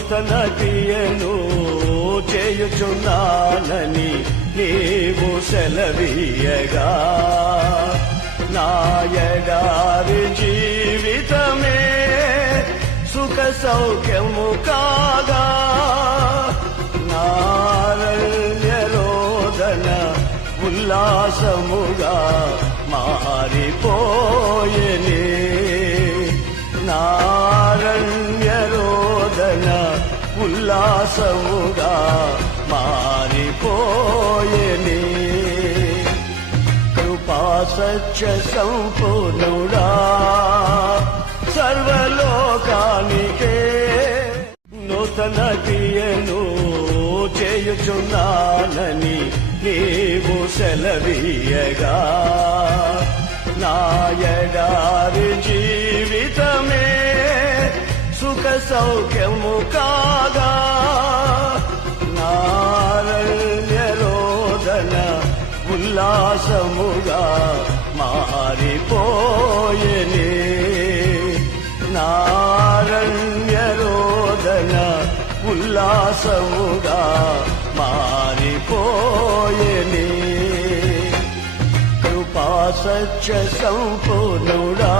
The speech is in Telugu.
నూతన క్రియను చేయుచున్నానని నీవు సెలవీయగా. నాయగారి జీవితమే సుఖ సౌఖ్యము కాగా. నారణ్య ఉల్లాసముగా మారిపోయనే ఉల్లాసముగా మారిపోయని కృపా సత్య సంపూర్ణుడా. సర్వలోకానికే నూతన క్రియను చేయుచున్నానని నీవు సెలవీయగా. నాయగారి జీవితమే సుఖ సౌఖ్యము కాగా ఉల్లాసముగా మారిపోయనే. నారణ్యరోదన ఉల్లాసముగా మారిపోయనే. కృపా సత్య సంపూర్ణుడా